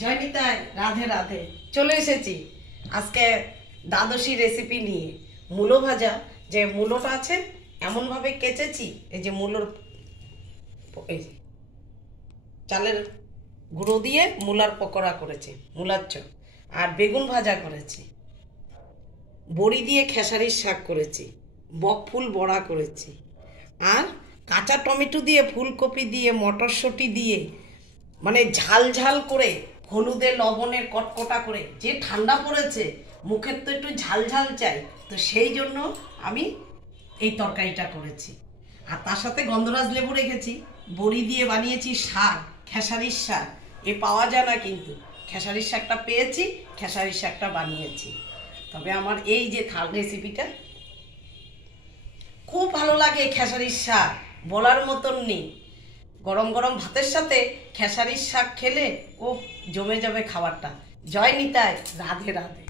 জয় নিতাই, রাধে রাধে। চলে এসেছি আজকে দ্বাদশী রেসিপি নিয়ে। মূলো ভাজা। যে মূলোটা আছে এমনভাবে কেচেছি, এই যে মূলোর এই চালের গুঁড়ো দিয়ে মূলার পকোড়া করেছি, মূলার চপ। আর বেগুন ভাজা করেছি, বড়ি দিয়ে খেসারির শাক করেছি, বকফুল বড়া করেছি, আর কাঁচা টমেটো দিয়ে, ফুলকপি দিয়ে, মটরশুঁটি দিয়ে, মানে ঝাল ঝাল করে, হলুদের লবণের কটকটা করে। যে ঠান্ডা পড়েছে, মুখের তো একটু ঝাল ঝাল চাই, তো সেই জন্য আমি এই তরকারিটা করেছি। আর তার সাথে গন্ধরাজ লেবু রেখেছি, বড়ি দিয়ে বানিয়েছি শাক, খেসারির শাক। এ পাওয়া যায় না, কিন্তু খেসারির শাকটা পেয়েছি, খেসারির শাকটা বানিয়েছি। তবে আমার এই যে থাল রেসিপিটা খুব ভালো লাগে। খেসারির শাক বলার মতন নেই। গরম গরম ভাতের সাথে খেসারির শাক খেলে ও জমে যাবে খাবারটা। জয় নিতাই, রাধে রাধে।